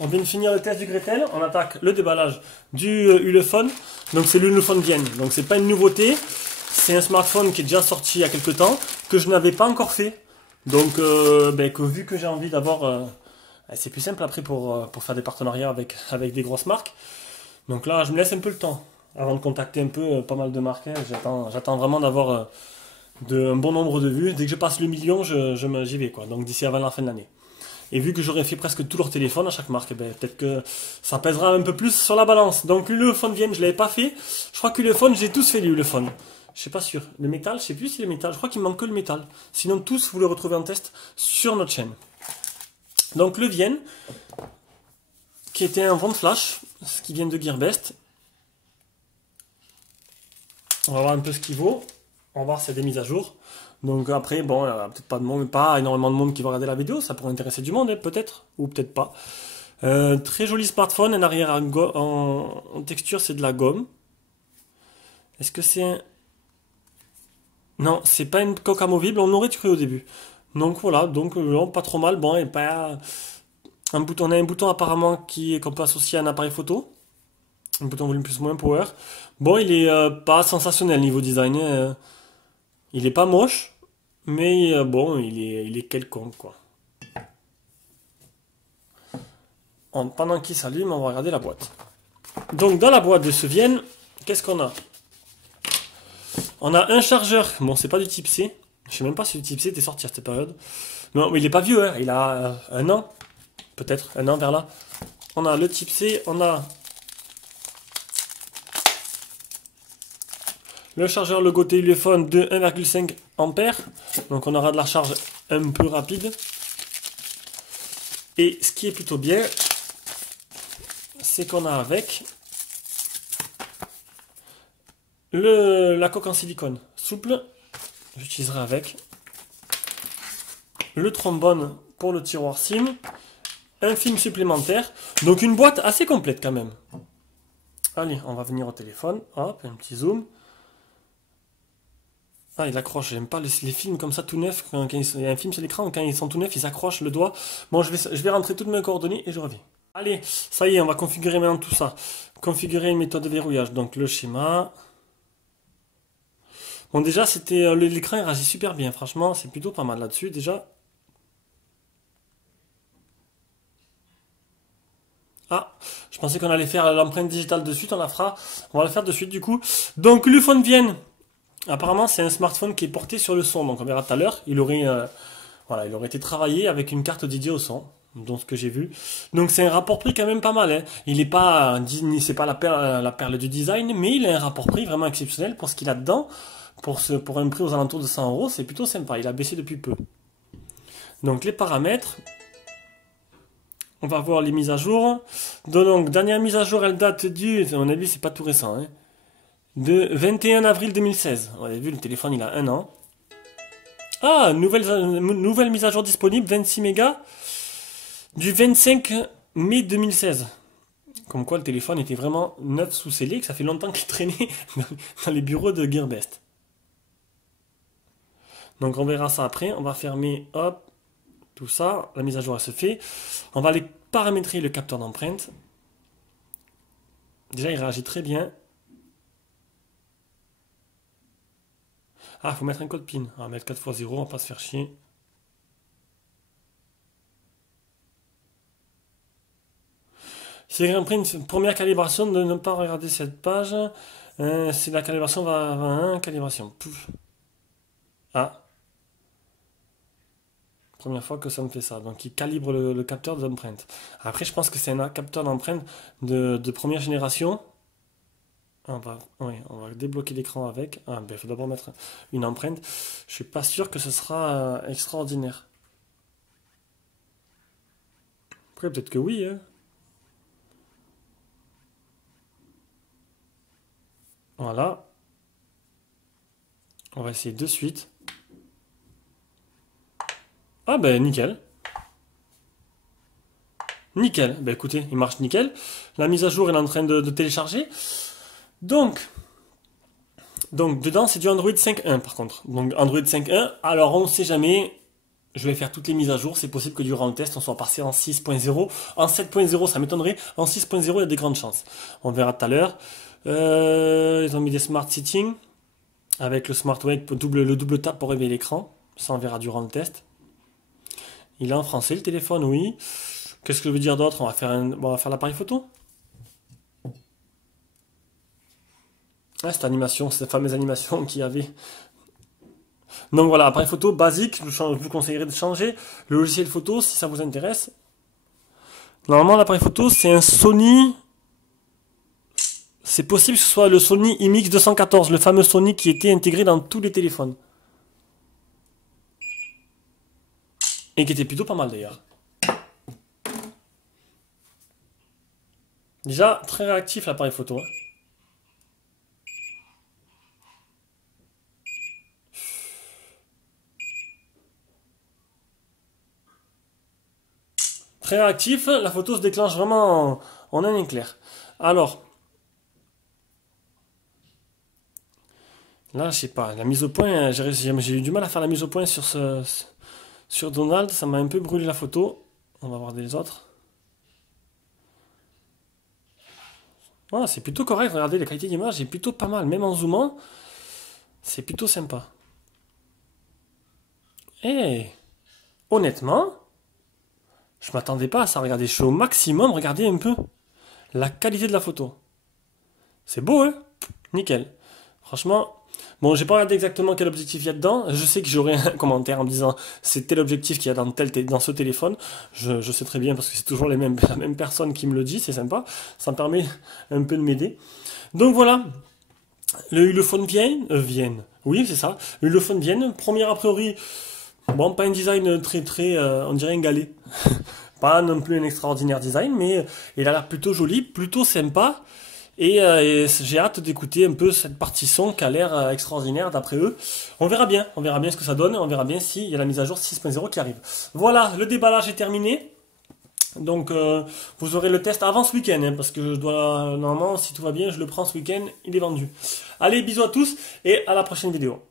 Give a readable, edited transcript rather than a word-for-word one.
on vient de finir le test du Gretel, on attaque le déballage du Ulefone. Donc c'est l'Ulefone Vienne, donc c'est pas une nouveauté, c'est un smartphone qui est déjà sorti il y a quelques temps, que je n'avais pas encore fait. Donc vu que j'ai envie d'avoir, c'est plus simple après pour faire des partenariats avec des grosses marques. Donc là je me laisse un peu le temps avant de contacter un peu pas mal de marques. J'attends vraiment d'avoir un bon nombre de vues. Dès que je passe le million, j'y vais quoi. Donc d'ici avant la fin de l'année. Et vu que j'aurais fait presque tout leur téléphone à chaque marque, peut-être que ça pèsera un peu plus sur la balance. Donc l'Ulefone Vienne, je l'avais pas fait. Je crois que l'Ulefone, j'ai tous fait l'Ulefone. Je suis pas sûr. Le métal, je sais plus si le métal. Je crois qu'il me manque que le métal. Sinon tous, vous le retrouvez en test sur notre chaîne. Donc le Vienne, qui était un vent flash, ce qui vient de Gearbest. On va voir un peu ce qu'il vaut. On va voir s'il y a des mises à jour. Donc après, bon, peut-être pas de monde, pas énormément de monde qui va regarder la vidéo, ça pourrait intéresser du monde, peut-être, ou peut-être pas. Très joli smartphone, un arrière en texture, c'est de la gomme. Est-ce que c'est un... Non, c'est pas une coque amovible, on aurait cru au début. Donc voilà, donc non, pas trop mal, bon, et pas... on a un bouton apparemment qu'on peut associer à un appareil photo. Un bouton volume plus moins power. Bon, il est pas sensationnel niveau design, il est pas moche. Mais bon, il est quelconque, quoi. Pendant qu'il s'allume, on va regarder la boîte. Donc, dans la boîte de ce Vienne, qu'est-ce qu'on a? On a un chargeur. Bon, c'est pas du type C. Je sais même pas si le type C était sorti à cette période. Non, mais il est pas vieux, hein. Il a un an. Peut-être, un an vers là. On a le type C, on a le chargeur Logoté Ulefone de 1,5 ampères. Donc on aura de la charge un peu rapide. Et ce qui est plutôt bien, c'est qu'on a avec la coque en silicone souple. J'utiliserai avec le trombone pour le tiroir SIM. Un film supplémentaire. Donc une boîte assez complète quand même. Allez, on va venir au téléphone. Hop, un petit zoom. Ah, il accroche, j'aime pas les films comme ça tout neufs, il y a un film sur l'écran, quand ils sont tout neufs, ils accrochent le doigt. Bon, je vais rentrer toutes mes coordonnées et je reviens. Allez, ça y est, on va configurer maintenant tout ça. Configurer une méthode de verrouillage, donc le schéma. Bon, déjà, l'écran il réagit super bien, franchement, c'est plutôt pas mal là-dessus, déjà. Ah, je pensais qu'on allait faire l'empreinte digitale de suite, on va la faire de suite du coup. Donc, l'Ulefone Vienne. Apparemment, c'est un smartphone qui est porté sur le son, donc on verra tout à l'heure. Il aurait été travaillé avec une carte dédiée au son, donc ce que j'ai vu. Donc c'est un rapport prix quand même pas mal, hein. Il est pas, c'est pas la perle du design, mais il a un rapport prix vraiment exceptionnel pour ce qu'il a dedans. Pour un prix aux alentours de 100 €, c'est plutôt sympa. Il a baissé depuis peu. Donc les paramètres. On va voir les mises à jour. Donc dernière mise à jour, elle date à mon avis, c'est pas tout récent, hein. De 21 avril 2016. On avait vu, le téléphone, il a un an. Ah, nouvelle mise à jour disponible, 26 mégas, du 25 mai 2016. Comme quoi, le téléphone était vraiment neuf sous scellé, que ça fait longtemps qu'il traînait dans les bureaux de Gearbest. Donc, on verra ça après. On va fermer, hop, tout ça. La mise à jour, elle se fait. On va aller paramétrer le capteur d'empreinte. Déjà, il réagit très bien. Ah, il faut mettre un code PIN. On va mettre 4x0, on va pas se faire chier. C'est après une première calibration de ne pas regarder cette page. C'est la calibration va à 1, calibration. Pouf. Ah. Première fois que ça me fait ça. Donc il calibre le capteur d'empreinte. Après, je pense que c'est un capteur d'empreinte de première génération. On va débloquer l'écran avec. Ah, ben, il faut d'abord mettre une empreinte. Je suis pas sûr que ce sera extraordinaire. Après, peut-être que oui, hein. Voilà. On va essayer de suite. Ah ben nickel. Nickel. Ben écoutez, il marche nickel. La mise à jour est en train de télécharger. Donc dedans, c'est du Android 5.1 par contre. Donc Android 5.1, alors on ne sait jamais. Je vais faire toutes les mises à jour. C'est possible que durant le test, on soit passé en 6.0. En 7.0, ça m'étonnerait. En 6.0, il y a des grandes chances. On verra tout à l'heure. Ils ont mis des smart settings avec le smart wake, le double tap pour réveiller l'écran. Ça, on verra durant le test. Il est en français, le téléphone, oui. Qu'est-ce que je veux dire d'autre? On va faire l'appareil photo. Ah, cette animation, cette fameuse animation qu'il y avait. Donc voilà, appareil photo basique, je vous conseillerais de changer. Le logiciel photo, si ça vous intéresse. Normalement, l'appareil photo, c'est un Sony. C'est possible que ce soit le Sony IMX214, le fameux Sony qui était intégré dans tous les téléphones. Et qui était plutôt pas mal d'ailleurs. Déjà, très réactif l'appareil photo. Très réactif, la photo se déclenche vraiment en un éclair. Alors, là, je sais pas, la mise au point, j'ai eu du mal à faire la mise au point sur Donald, ça m'a un peu brûlé la photo. On va voir des autres. Ouais, c'est plutôt correct, regardez, la qualité d'image est plutôt pas mal, même en zoomant, c'est plutôt sympa. Et honnêtement, je m'attendais pas à ça, regardez, je suis au maximum, regardez un peu la qualité de la photo. C'est beau, hein? Nickel. Franchement, bon, j'ai pas regardé exactement quel objectif il y a dedans. Je sais que j'aurai un commentaire en me disant c'est tel objectif qu'il y a dans ce téléphone. Je sais très bien parce que c'est toujours la même personne qui me le dit, c'est sympa. Ça me permet un peu de m'aider. Donc voilà, le Ulefone Vienne. Oui, c'est ça. Le Ulefone Vienne, premier a priori, bon, pas un design très, on dirait un galet. Pas non plus un extraordinaire design, mais il a l'air plutôt joli, plutôt sympa. Et j'ai hâte d'écouter un peu cette partie son qui a l'air extraordinaire d'après eux. On verra bien ce que ça donne, on verra bien s'il y a la mise à jour 6.0 qui arrive. Voilà, le déballage est terminé. Donc vous aurez le test avant ce week-end, hein, parce que je dois, normalement, si tout va bien, je le prends ce week-end, il est vendu. Allez, bisous à tous et à la prochaine vidéo.